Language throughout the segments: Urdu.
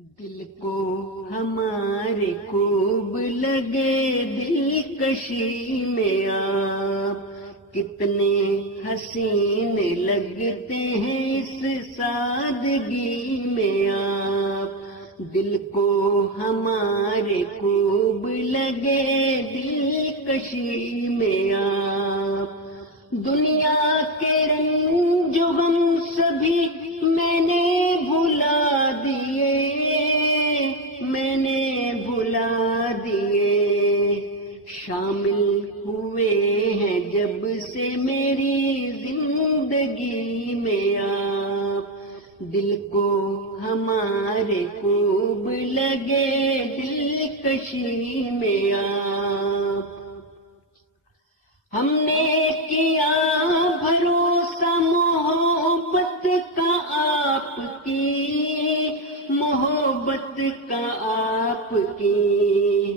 دل کو ہمارے خوب لگے دلکشی میں آپ، کتنے حسین لگتے ہیں اس سادگی میں آپ۔ دل کو ہمارے خوب لگے دلکشی میں آپ، دنیا کے رنگ جو ہم سبھی میں نے بھلا دیے، میں نے بھلا دیے، شامل ہوئے ہیں جب سے میری زندگی میں آپ۔ دل کو ہمارے خوب لگے دلکشی میں آپ۔ ہم نے کیا بھروسہ محبت کا آپ کی، محبت کا آپ کی،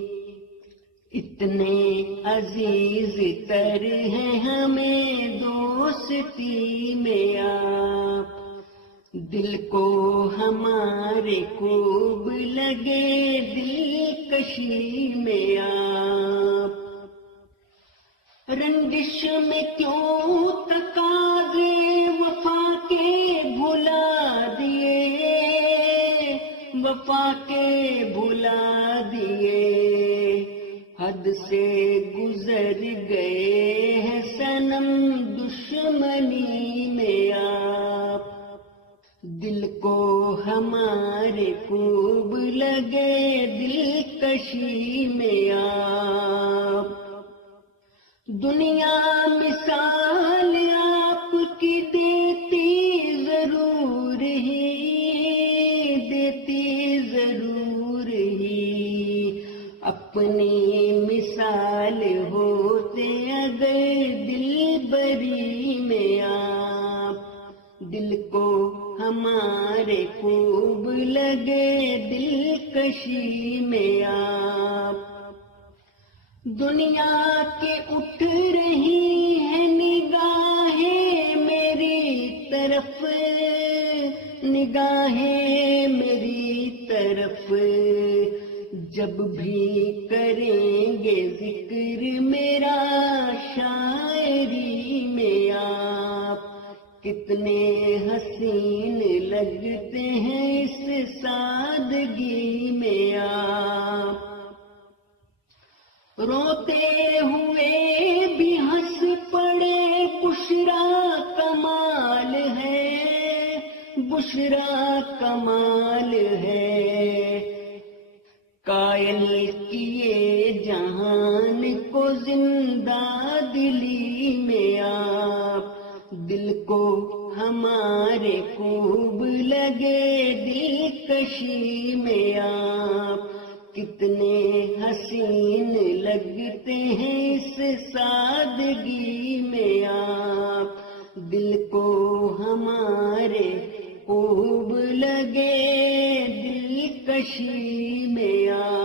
اتنے عزیز تر ہیں ہمیں دوستی میں آپ۔ دل کو ہمارے خوب لگے دلکشی میں آپ۔ رنجش میں کیوں تقاضے وفا کے بھلا دیے، وفا کے بھلا دیے، حد سے گزر گئے ہیں صنم دشمنی میں آپ۔ دل کو ہمارے خوب لگے دلکشی میں آپ۔ دنیا مثال آپ کی دیتی ضرور ہی، دیتی ضرور ہی، اپنی مثال ہوتے اگر دل بری میں آپ۔ دل کو ہمارے خوب لگے دلکشی میں آپ۔ دنیا کے اٹھ رہی ہیں نگاہیں میری طرف، نگاہیں میری طرف، جب بھی کریں گے ذکر میرا شاعری میں آپ۔ کتنے حسین لگتے ہیں اس سادگی میں آپ۔ روتے ہوئے بھی ہنس پڑے بشرا کمال ہے، بشرا کمال ہے، قائل کیے جہان کو زندہ دلی میں آپ۔ دل کو ہمارے خوب لگے دلکشی میں آپ، کتنے حسین لگتے ہیں اس سادگی میں آپ۔ دل کو ہمارے خوب لگے دلکشی میں آپ۔